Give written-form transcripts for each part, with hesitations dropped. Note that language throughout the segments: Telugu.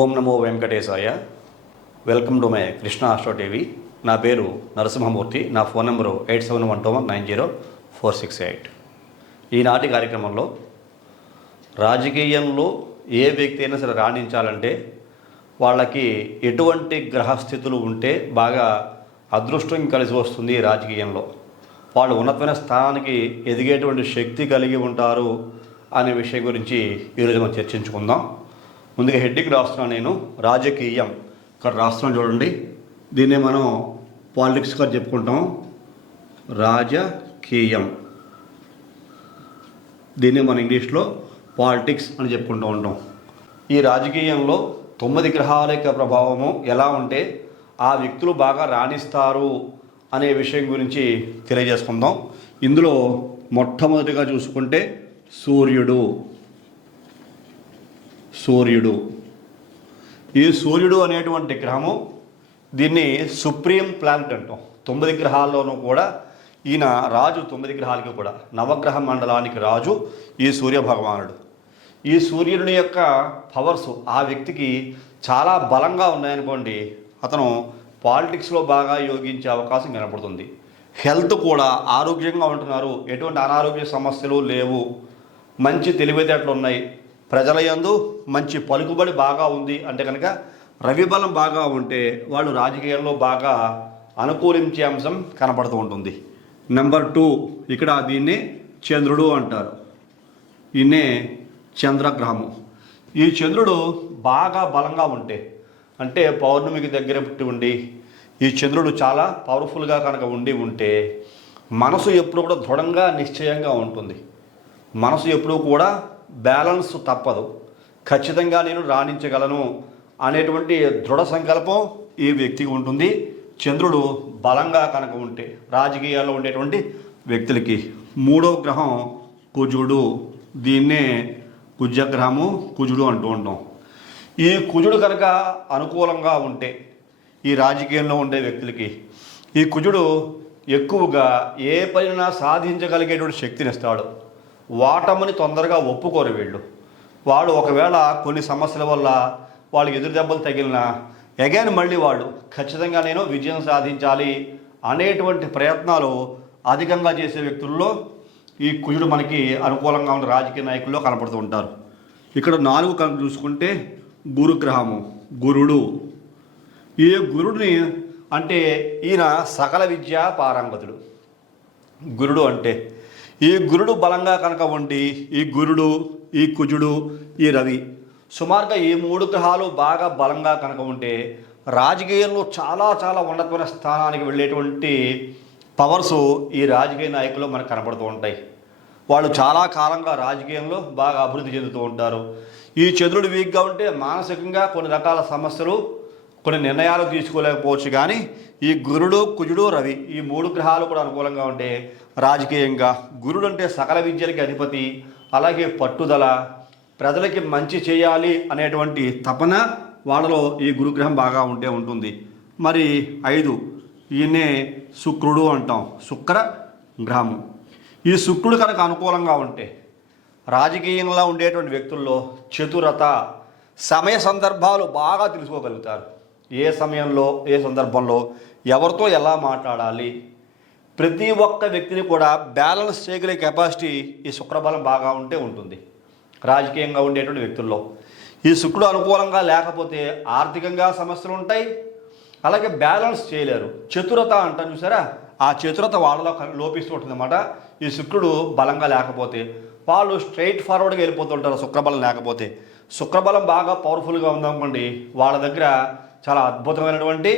ఓం నమో వెంకటేశాయ. Welcome to my Krishna astro TV. నా పేరు నరసింహమూర్తి. నా ఫోన్ నెంబరు 8712190468. ఈనాటి కార్యక్రమంలో రాజకీయంలో ఏ వ్యక్తి అయినా సరే రాణించాలంటే వాళ్ళకి ఎటువంటి గ్రహస్థితులు ఉంటే బాగా అదృష్టం కలిసి వస్తుంది. రాజకీయంలో వాళ్ళు ఉన్నతమైన స్థానానికి ఎదిగేటువంటి శక్తి కలిగి ఉంటారు అనే విషయం గురించి ఈరోజు మనం చర్చించుకుందాం. ముందుగా హెడ్డింగ్ రాస్తున్నాను నేను, రాజకీయం. ఇక్కడ రాస్తున్నాను చూడండి. దీన్నే మనం పాలిటిక్స్గా చెప్పుకుంటాం. రాజకీయం, దీన్ని మనం ఇంగ్లీష్లో పాలిటిక్స్ అని చెప్పుకుంటూ ఉంటాం. ఈ రాజకీయంలో 9 గ్రహాల యొక్క ప్రభావము ఎలా ఉంటే ఆ వ్యక్తులు బాగా రాణిస్తారు అనే విషయం గురించి తెలియజేసుకుందాం. ఇందులో మొట్టమొదటిగా చూసుకుంటే సూర్యుడు. ఈ సూర్యుడు అనేటువంటి గ్రహము, దీన్ని సుప్రీం ప్లానెట్ అంటాం. 9 గ్రహాల్లోనూ కూడా ఈయన రాజు. 9 గ్రహాలకి కూడా నవగ్రహ మండలానికి రాజు ఈ సూర్య భగవానుడు. ఈ సూర్యుని యొక్క పవర్స్ ఆ వ్యక్తికి చాలా బలంగా ఉన్నాయనుకోండి, అతను పాలిటిక్స్లో బాగా యోగించే అవకాశం కనపడుతుంది. హెల్త్ కూడా ఆరోగ్యంగా ఉంటున్నారు, ఎటువంటి అనారోగ్య సమస్యలు లేవు, మంచి తెలివితేటలు ఉన్నాయి, ప్రజల యందు మంచి పలుకుబడి బాగా ఉంది అంటే కనుక రవి బలం బాగా ఉంటే వాళ్ళు రాజకీయాల్లో బాగా అనుకూలించే అంశం కనపడుతూ ఉంటుంది. నెంబర్ 2, ఇక్కడ దీన్నే చంద్రుడు అంటారు. ఈయనే చంద్రగ్రహము. ఈ చంద్రుడు బాగా బలంగా ఉంటే, అంటే పౌర్ణమికి దగ్గర పుట్టి ఉండి ఈ చంద్రుడు చాలా పవర్ఫుల్గా కనుక ఉంటే మనసు ఎప్పుడు కూడా దృఢంగా నిశ్చయంగా ఉంటుంది. మనసు ఎప్పుడూ కూడా బ్యాలెన్స్ తప్పదు. ఖచ్చితంగా నేను రాణించగలను అనేటువంటి దృఢ సంకల్పం ఈ వ్యక్తికి ఉంటుంది. చంద్రుడు బలంగా కనుక ఉంటే రాజకీయాల్లో ఉండేటువంటి వ్యక్తులకి. 3వ గ్రహం కుజుడు. దీన్నే కుజగ్రహము, కుజుడు అంటూ ఉంటాం. ఈ కుజుడు కనుక అనుకూలంగా ఉంటే ఈ రాజకీయంలో ఉండే వ్యక్తులకి ఈ కుజుడు ఎక్కువగా ఏ పైన సాధించగలిగేటువంటి శక్తిని ఇస్తాడు. వాటమని తొందరగా ఒప్పుకోరు వీళ్ళు. వాళ్ళు ఒకవేళ కొన్ని సమస్యల వల్ల వాళ్ళకి ఎదురు దెబ్బలు తగిలినా అగైన్ మళ్ళీ వాళ్ళు ఖచ్చితంగా నేను విజయం సాధించాలి అనేటువంటి ప్రయత్నాలు అధికంగా చేసే వ్యక్తుల్లో ఈ కుజుడు మనకి అనుకూలంగా ఉన్న రాజకీయ నాయకుల్లో కనపడుతూ ఉంటారు. ఇక్కడ 4 కనుక చూసుకుంటే గురుగ్రహము, గురుడు. ఈ గురుడిని అంటే ఈయన సకల విద్యా పారంగతుడు. గురుడు అంటే ఈ గురుడు బలంగా కనుక ఉండి ఈ గురుడు, ఈ కుజుడు, ఈ రవి సుమారుగా ఈ 3 గ్రహాలు బాగా బలంగా కనుక ఉంటే రాజకీయంలో చాలా చాలా ఉన్నతమైన స్థానానికి వెళ్ళేటువంటి పవర్స్ ఈ రాజకీయ నాయకులు మనకు కనపడుతూ ఉంటాయి. వాళ్ళు చాలా కాలంగా రాజకీయంలో బాగా అభివృద్ధి చెందుతూ ఉంటారు. ఈ చంద్రుడు వీక్గా ఉంటే మానసికంగా కొన్ని రకాల సమస్యలు, కొన్ని నిర్ణయాలు తీసుకోలేకపోవచ్చు. కానీ ఈ గురుడు, కుజుడు, రవి ఈ 3 గ్రహాలు కూడా అనుకూలంగా ఉంటే రాజకీయంగా గురుడు అంటే సకల విద్యలకి అధిపతి, అలాగే పట్టుదల, ప్రజలకి మంచి చేయాలి అనేటువంటి తపన వాళ్ళలో ఈ గురుగ్రహం బాగా ఉంటే ఉంటుంది. మరి 5, ఈయన్నే శుక్రుడు అంటాం, శుక్ర గ్రహము. ఈ శుక్రుడు కనుక అనుకూలంగా ఉంటే రాజకీయంలో ఉండేటువంటి వ్యక్తుల్లో చతురత, సమయ సందర్భాలు బాగా తెలుసుకోగలుగుతారు. ఏ సమయంలో ఏ సందర్భంలో ఎవరితో ఎలా మాట్లాడాలి, ప్రతి ఒక్క వ్యక్తిని కూడా బ్యాలెన్స్ చేయగలిగే కెపాసిటీ ఈ శుక్రబలం బాగా ఉంటే ఉంటుంది రాజకీయంగా ఉండేటువంటి వ్యక్తుల్లో. ఈ శుక్రుడు అనుకూలంగా లేకపోతే ఆర్థికంగా సమస్యలు ఉంటాయి, అలాగే బ్యాలెన్స్ చేయలేరు. చతురత అంటాను చూసారా, ఆ చతురత వాళ్ళలో లోపిస్తూ ఉంటుంది అన్నమాట. ఈ శుక్రుడు బలంగా లేకపోతే వాళ్ళు స్ట్రైట్ ఫార్వర్డ్గా వెళ్ళిపోతుంటారు. శుక్రబలం లేకపోతే, శుక్రబలం బాగా పవర్ఫుల్గా ఉందనుకోండి, వాళ్ళ దగ్గర చాలా అద్భుతమైనటువంటి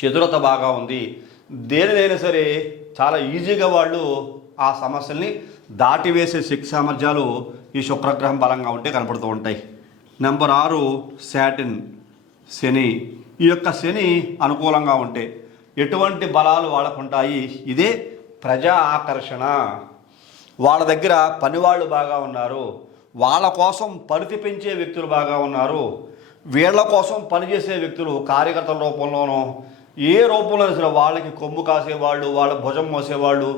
చతురత బాగా ఉంది. దేనినైనా సరే చాలా ఈజీగా వాళ్ళు ఆ సమస్యల్ని దాటివేసే శక్తి సామర్థ్యాలు ఈ శుక్రగ్రహం బలంగా ఉంటే కనపడుతూ ఉంటాయి. నెంబర్ 6 శాటిన్, శని. ఈ యొక్క శని అనుకూలంగా ఉంటే ఎటువంటి బలాలు వాళ్ళకుంటాయి? ఇదే ప్రజా ఆకర్షణ. వాళ్ళ దగ్గర పనివాళ్ళు బాగా ఉన్నారు, వాళ్ళ కోసం పనితి పెంచే వ్యక్తులు బాగా ఉన్నారు, వీళ్ళ కోసం పనిచేసే వ్యక్తులు కార్యకర్తల రూపంలోనూ ఏ రూపంలో సరే వాళ్ళకి కొమ్ము కాసేవాళ్ళు, వాళ్ళ భుజం మోసేవాళ్ళు,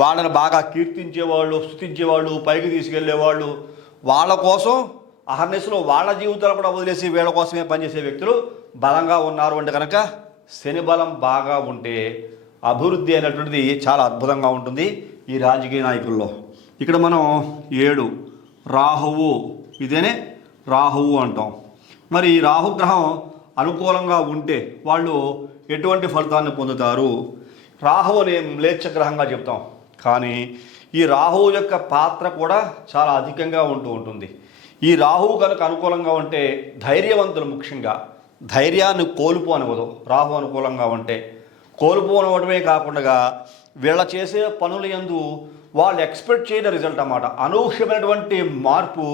వాళ్ళని బాగా కీర్తించేవాళ్ళు, స్తుతించేవాళ్ళు, పైకి తీసుకెళ్లేవాళ్ళు, వాళ్ళ కోసం అహర్నిశలో వాళ్ళ జీవితాలు కూడా వదిలేసి వీళ్ళ కోసమే పనిచేసే వ్యక్తులు బలంగా ఉన్నారు అంటే కనుక శని బలం బాగా ఉంటే అభివృద్ధి అనేటువంటిది చాలా అద్భుతంగా ఉంటుంది ఈ రాజకీయ నాయకుల్లో. ఇక్కడ మనం 7 రాహువు, ఇదేనే రాహువు అంటాం. మరి ఈ రాహుగ్రహం అనుకూలంగా ఉంటే వాళ్ళు ఎటువంటి ఫలితాన్ని పొందుతారు? రాహువుని మ్లేచ్ఛ గ్రహంగా చెప్తాం, కానీ ఈ రాహువు యొక్క పాత్ర కూడా చాలా అధికంగా ఉంటుంది. ఈ రాహువు కనుక అనుకూలంగా ఉంటే ధైర్యవంతులు, ముఖ్యంగా ధైర్యాన్ని కోల్పోనివ్వదు. రాహు అనుకూలంగా ఉంటే కోల్పోనివ్వడమే కాకుండా వీళ్ళ చేసే పనుల యందు వాళ్ళు ఎక్స్పెక్ట్ చేయని రిజల్ట్ అన్నమాట, అనూహ్యమైనటువంటి మార్పు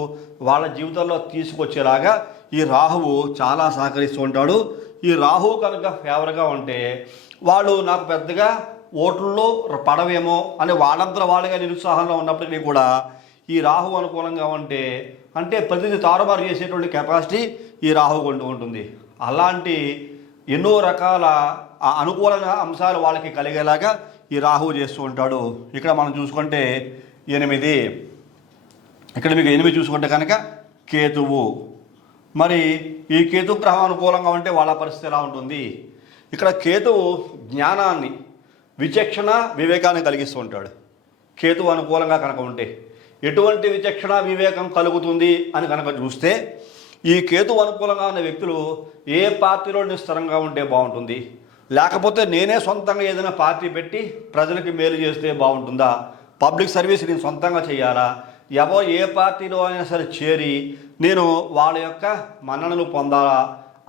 వాళ్ళ జీవితంలో తీసుకొచ్చేలాగా ఈ రాహువు చాలా సహకరిస్తూ ఉంటాడు. ఈ రాహువు కనుక ఫేవర్గా ఉంటే వాళ్ళు నాకు పెద్దగా ఓట్లలో పడవేమో అని వాళ్ళంతా వాళ్ళుగా నిరుత్సాహంలో ఉన్నప్పటికీ కూడా ఈ రాహువు అనుకూలంగా ఉంటే అంటే ప్రతిదీ తారుమారు చేసేటువంటి కెపాసిటీ ఈ రాహువు ఉంటుంది. అలాంటి ఎన్నో రకాల అనుకూలమైన అంశాలు వాళ్ళకి కలిగేలాగా ఈ రాహువు చేస్తూ ఉంటాడు. ఇక్కడ మనం చూసుకుంటే 8, ఇక్కడ మీకు 8 చూసుకుంటే కనుక కేతువు. మరి ఈ కేతు గ్రహం అనుకూలంగా ఉంటే వాళ్ళ పరిస్థితి ఎలా ఉంటుంది? ఇక్కడ కేతువు జ్ఞానాన్ని, విచక్షణ, వివేకాన్ని కలిగిస్తూ ఉంటాడు. కేతువు అనుకూలంగా కనుక ఉంటే ఎటువంటి విచక్షణ, వివేకం కలుగుతుంది అని కనుక చూస్తే ఈ కేతువు అనుకూలంగా ఉన్న వ్యక్తులు ఏ పార్టీలో స్థిరంగా ఉంటే బాగుంటుంది, లేకపోతే నేనే సొంతంగా ఏదైనా పార్టీ పెట్టి ప్రజలకి మేలు చేస్తే బాగుంటుందా, పబ్లిక్ సర్వీస్ నేను సొంతంగా చేయాలా, ఏ పార్టీలో అయినా సరే చేరి నేను వాళ్ళ యొక్క మన్ననలు పొందాలా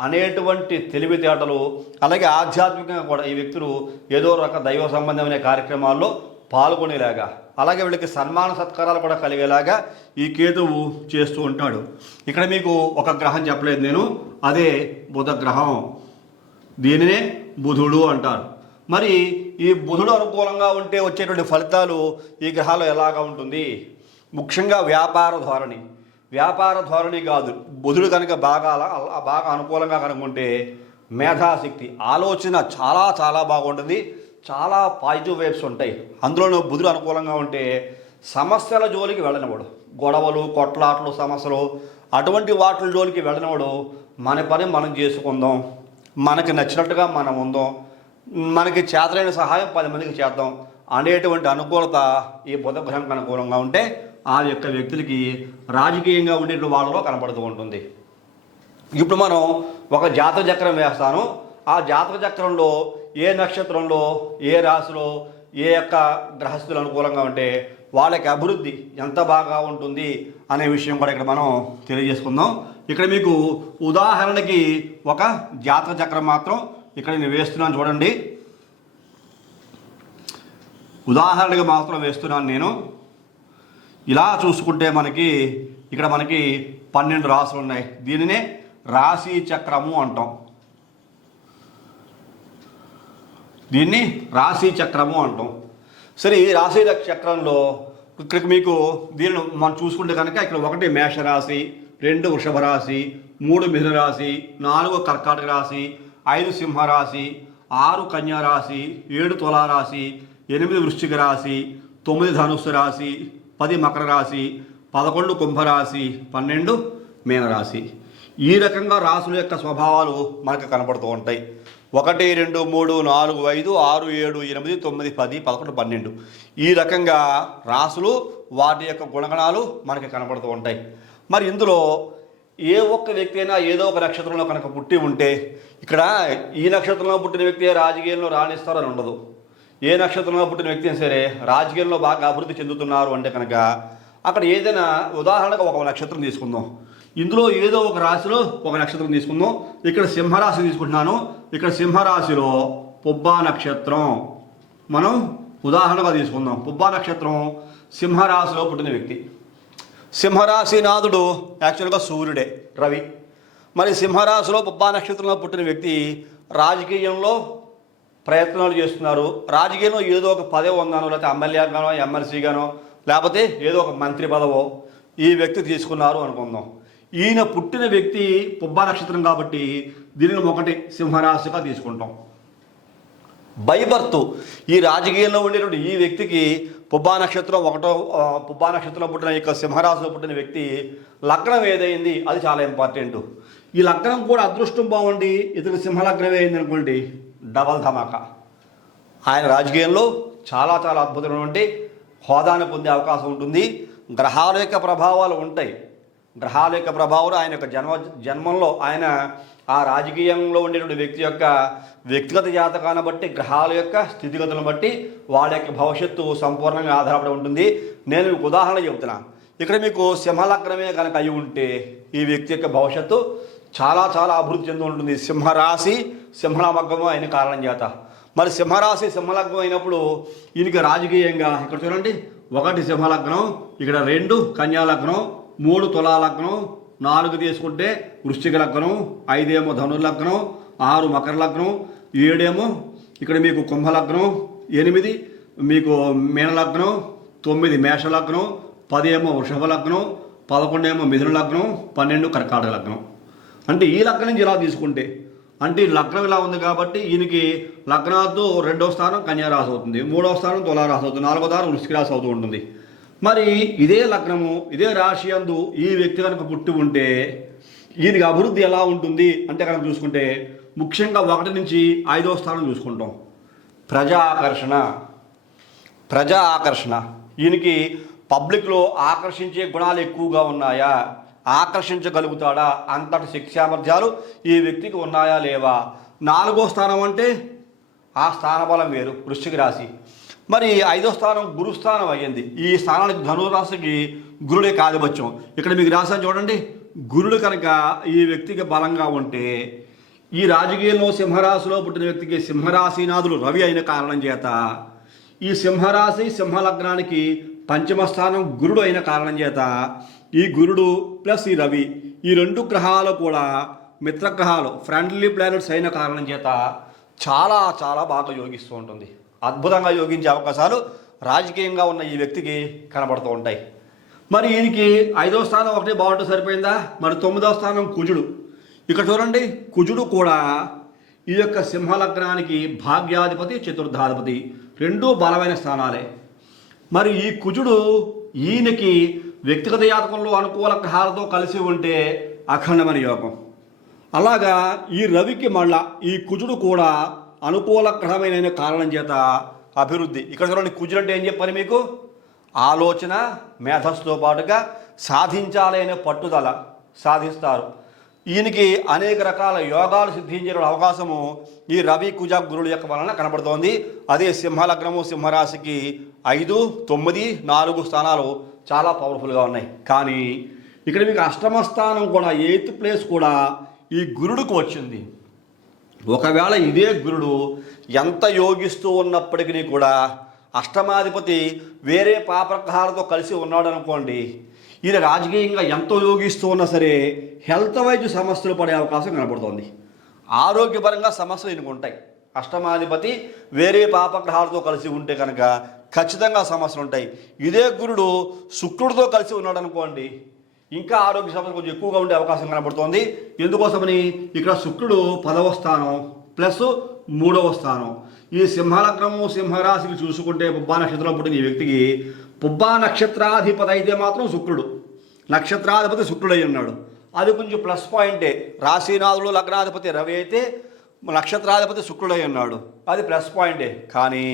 అనేటువంటి తెలివితేటలు, అలాగే ఆధ్యాత్మికంగా కూడా ఈ వ్యక్తులు ఏదో రక దైవ సంబంధమైన కార్యక్రమాల్లో పాల్గొనేలాగా, అలాగే వీళ్ళకి సన్మాన సత్కారాలు కూడా కలిగేలాగా ఈ కేతువు చేస్తూ ఉంటాడు. ఇక్కడ మీకు ఒక గ్రహం చెప్పలేదు నేను, అదే బుధ గ్రహం. దీనినే బుధుడు అంటారు. మరి ఈ బుధుడు అనుకూలంగా ఉంటే వచ్చేటువంటి ఫలితాలు ఈ గ్రహాలు ఎలాగా ఉంటుంది? ముఖ్యంగా వ్యాపార ధోరణి కాదు, బుధుడు కనుక బాగా అనుకూలంగా కనుక ఉంటే మేధాశక్తి, ఆలోచన చాలా చాలా బాగుంటుంది, చాలా పాజిటివ్ వైబ్స్ ఉంటాయి. అందులోనూ బుధుడు అనుకూలంగా ఉంటే సమస్యల జోలికి వెళ్ళనివాడు, గొడవలు, కొట్లాట్లు, సమస్యలు అటువంటి వాటి జోలికి వెళ్ళనివాడు. మన పని మనం చేసుకుందాం, మనకి నచ్చినట్టుగా మనం ఉందాం, మనకి చేతలైన సహాయం 10 మందికి చేద్దాం అనేటువంటి అనుకూలత ఈ బుధ గ్రహంకి అనుకూలంగా ఉంటే ఆ యొక్క వ్యక్తులకి రాజకీయంగా ఉండే వాళ్ళలో కనపడుతూ ఉంటుంది. ఇప్పుడు మనం ఒక జాతక చక్రం వేస్తాను. ఆ జాతక చక్రంలో ఏ నక్షత్రంలో, ఏ రాశిలో ఏ యొక్క గ్రహస్థులు అనుకూలంగా ఉంటే వాళ్ళకి అభివృద్ధి ఎంత బాగా ఉంటుంది అనే విషయం కూడా ఇక్కడ మనం తెలియజేసుకుందాం. ఇక్కడ మీకు ఉదాహరణకి ఒక జాతక చక్రం మాత్రం ఇక్కడ నేను వేస్తున్నాను చూడండి. ఉదాహరణగా మాత్రం వేస్తున్నాను నేను. ఇలా చూసుకుంటే ఇక్కడ మనకి 12 రాశులు ఉన్నాయి. దీనినే రాశి చక్రము అంటాం. సరే, ఈ రాశి చక్రంలో ఇక్కడికి మీకు దీనిని మనం చూసుకుంటే కనుక ఇక్కడ 1 మేషరాశి, 2 వృషభ రాశి, 3 మిథున రాశి, 4 కర్కాటక రాశి, 5 సింహరాశి, 6 కన్యా రాశి, 7 తులారాశి, 8 వృశ్చిక రాశి, 9 ధనుస్సు రాశి, 10 మకర రాశి, 11 కుంభరాశి, 12 మీనరాశి. ఈ రకంగా రాశుల యొక్క స్వభావాలు మనకు కనపడుతూ ఉంటాయి. 1, 2, 3, 4, 5, 6, 7, 8, 9, 10, 11, 12 ఈ రకంగా రాశులు వాటి యొక్క గుణగణాలు మనకి కనపడుతూ ఉంటాయి. మరి ఇందులో ఏ ఒక్క వ్యక్తి అయినా ఏదో ఒక నక్షత్రంలో కనుక పుట్టి ఉంటే, ఇక్కడ ఈ నక్షత్రంలో పుట్టిన వ్యక్తి రాజకీయంలో రాణిస్తారని ఉండదు. ఏ నక్షత్రంలో పుట్టిన వ్యక్తి అయినా సరే రాజకీయంలో బాగా అభివృద్ధి చెందుతున్నారు అంటే కనుక అక్కడ ఏదైనా, ఉదాహరణకు ఒక నక్షత్రం తీసుకుందాం, ఇందులో ఏదో ఒక రాశిలో ఒక నక్షత్రం తీసుకుందాం. ఇక్కడ సింహరాశి తీసుకుంటున్నాను. ఇక్కడ సింహరాశిలో పుబ్బా నక్షత్రం మనం ఉదాహరణగా తీసుకుందాం. పుబ్బా నక్షత్రం సింహరాశిలో పుట్టిన వ్యక్తి. సింహరాశినాథుడు యాక్చువల్గా సూర్యుడే, రవి. మరి సింహరాశిలో పుబ్బా నక్షత్రంలో పుట్టిన వ్యక్తి రాజకీయంలో ప్రయత్నాలు చేస్తున్నారు. రాజకీయంలో ఏదో ఒక పదవి ఉందానో, లేకపోతే ఎమ్మెల్యేగానో, ఎమ్మెల్సీగానో, లేకపోతే ఏదో ఒక మంత్రి పదవో ఈ వ్యక్తి తీసుకున్నారు అనుకుందాం. ఈయన పుట్టిన వ్యక్తి పుబ్బా నక్షత్రం కాబట్టి దీనిని 1 సింహరాశిగా తీసుకుంటాం. బై బర్త్ ఈ రాజకీయంలో ఉండేటువంటి ఈ వ్యక్తికి పుబ్బా నక్షత్రం పుబ్బా నక్షత్రంలో పుట్టిన యొక్క సింహరాశిలో పుట్టిన వ్యక్తి లగ్నం ఏదైంది అది చాలా ఇంపార్టెంట్. ఈ లగ్నం కూడా అదృష్టం బాగుండి ఇతనికి సింహలగ్నం అయింది అనుకోండి, డబల్ ధమాకా. ఆయన రాజకీయంలో చాలా చాలా అద్భుతమైనటువంటి హోదాను పొందే అవకాశం ఉంటుంది. గ్రహాల యొక్క ప్రభావాలు ఉంటాయి. గ్రహాల యొక్క ప్రభావాలు ఆయన యొక్క జన్మంలో ఆయన ఆ రాజకీయంలో ఉండేటువంటి వ్యక్తి యొక్క వ్యక్తిగత జాతకాన్ని బట్టి, గ్రహాల యొక్క స్థితిగతులను బట్టి వాళ్ళ యొక్క భవిష్యత్తు సంపూర్ణంగా ఆధారపడి ఉంటుంది. నేను మీకు ఉదాహరణ చెబుతున్నా. ఇక్కడ మీకు సింహలగ్నమే కనుక అయి ఉంటే ఈ వ్యక్తి యొక్క భవిష్యత్తు చాలా చాలా అభివృద్ధి చెంది ఉంటుంది. సింహరాశి సింహలగ్నం అయిన కారణం చేత. మరి సింహరాశి సింహలగ్నం అయినప్పుడు ఈయనకి రాజకీయంగా ఇక్కడ చూడండి, 1 సింహలగ్నం, ఇక్కడ 2 కన్యాలగ్నం, 3 తులాలగ్నం, 4 తీసుకుంటే వృశ్చిక లగ్నం, 5 ఏమో ధనుర్లగ్నం, 6 మకర లగ్నం, 7 ఏమో ఇక్కడ మీకు కుంభలగ్నం, 8 మీకు మీనలగ్నం, 9 మేషలగ్నం, 10 ఏమో వృషభ లగ్నం, 11 ఏమో మిథున లగ్నం, 12 కర్కాటక లగ్నం. అంటే ఈ లగ్నం నుంచి ఇలా తీసుకుంటే అంటే లగ్నం ఇలా ఉంది కాబట్టి ఈయనకి లగ్నాతో 2వ స్థానం కన్యారాశి అవుతుంది, 3వ స్థానం తులారాశి అవుతుంది, 4వ స్థానం వృశ్చిక రాశి అవుతూ ఉంటుంది. మరి ఇదే లగ్నము ఇదే రాశి యందు ఈ వ్యక్తి కనుక పుట్టి ఉంటే ఈయనకి అభివృద్ధి ఎలా ఉంటుంది అంటే కనుక చూసుకుంటే ముఖ్యంగా 1 నుంచి 5వ స్థానం చూసుకుంటాం. ప్రజా ఆకర్షణ. ఈయనకి పబ్లిక్లో ఆకర్షించే గుణాలు ఎక్కువగా ఉన్నాయా, ఆకర్షించగలుగుతాడా, అంతటి శక్తి సామర్థ్యాలు ఈ వ్యక్తికి ఉన్నాయా లేవా. 4వ స్థానం అంటే ఆ స్థానబలం వేరు, వృశ్చిక రాశి. మరి 5వ స్థానం గురుస్థానం అయ్యింది. ఈ స్థానానికి ధనురాశికి గురుడే ఆధిపత్యం. ఇక్కడ మీకు రాశాను చూడండి, గురుడు కనుక ఈ వ్యక్తికి బలంగా ఉంటే ఈ రాజకీయంలో సింహరాశిలో పుట్టిన వ్యక్తికి సింహరాశినాథులు రవి అయిన కారణం చేత ఈ సింహరాశి సింహలగ్నానికి 5వ స్థానం గురుడు అయిన కారణం చేత ఈ గురుడు ప్లస్ ఈ రవి ఈ 2 గ్రహాలు కూడా మిత్రగ్రహాలు ఫ్రెండ్లీ ప్లానెట్స్ అయిన కారణం చేత చాలా చాలా బాగా యోగిస్తూ ఉంటుంది. అద్భుతంగా యోగించే అవకాశాలు రాజకీయంగా ఉన్న ఈ వ్యక్తికి కనబడుతూ ఉంటాయి. మరి ఈయనకి 5వ స్థానం ఒకటి బాగుంటే సరిపోయిందా, మరి 9వ స్థానం కుజుడు. ఇక్కడ చూడండి, కుజుడు కూడా ఈ యొక్క సింహలగ్నానికి భాగ్యాధిపతి చతుర్థాధిపతి, 2 బలమైన స్థానాలే. మరి ఈ కుజుడు ఈయనకి వ్యక్తిగత జాతకంలో అనుకూల గ్రహాలతో కలిసి ఉంటే అఖండమైన యోగం. అలాగా ఈ రవికి మళ్ళా ఈ కుజుడు కూడా అనుకూల గ్రహమైన కారణం చేత అభివృద్ధి. ఇక్కడ చూడండి, కుజుడు అంటే ఏం చెప్పాలి మీకు, ఆలోచన మేధస్సుతో పాటుగా సాధించాలనే పట్టుదల సాధిస్తారు. ఈయనకి అనేక రకాల యోగాలు సిద్ధించే అవకాశము ఈ రవి కుజ గురుడు యొక్క వలన కనబడుతోంది. అదే సింహలగ్నము సింహరాశికి 5, 9, 4 స్థానాలు చాలా పవర్ఫుల్గా ఉన్నాయి. కానీ ఇక్కడ మీకు 8వ స్థానం కూడా 8th ప్లేస్ కూడా ఈ గురుడుకు వచ్చింది. ఒకవేళ ఇదే గురుడు ఎంత యోగిస్తూ ఉన్నప్పటికీ కూడా అష్టమాధిపతి వేరే పాపగ్రహాలతో కలిసి ఉన్నాడు అనుకోండి, ఈయన రాజకీయంగా ఎంతో యోగిస్తూ ఉన్నా సరే హెల్త్ వైజ్ సమస్యలు పడే అవకాశం కనబడుతోంది. ఆరోగ్యపరంగా సమస్యలు ఈయనకు ఉంటాయి. అష్టమాధిపతి వేరే పాపగ్రహాలతో కలిసి ఉంటే కనుక ఖచ్చితంగా సమస్యలు ఉంటాయి. ఇదే గురుడు శుక్రుడితో కలిసి ఉన్నాడు అనుకోండి, ఇంకా ఆరోగ్య సమస్యలు కొంచెం ఎక్కువగా ఉండే అవకాశం కనబడుతోంది. ఎందుకోసమని ఇక్కడ శుక్రుడు 10వ స్థానం ప్లస్ 3వ స్థానం. ఈ సింహలగ్నము సింహరాశికి చూసుకుంటే పుబ్బా నక్షత్రంలో పుట్టిన ఈ వ్యక్తికి పుబ్బా నక్షత్రాధిపతి అయితే మాత్రం శుక్రుడు, నక్షత్రాధిపతి శుక్రుడు అయి ఉన్నాడు. అది కొంచెం ప్లస్ పాయింటే. రాశినాథుడు లగ్నాధిపతి రవి అయితే నక్షత్రాధిపతి శుక్రుడు అయి ఉన్నాడు, అది ప్లస్ పాయింటే. కానీ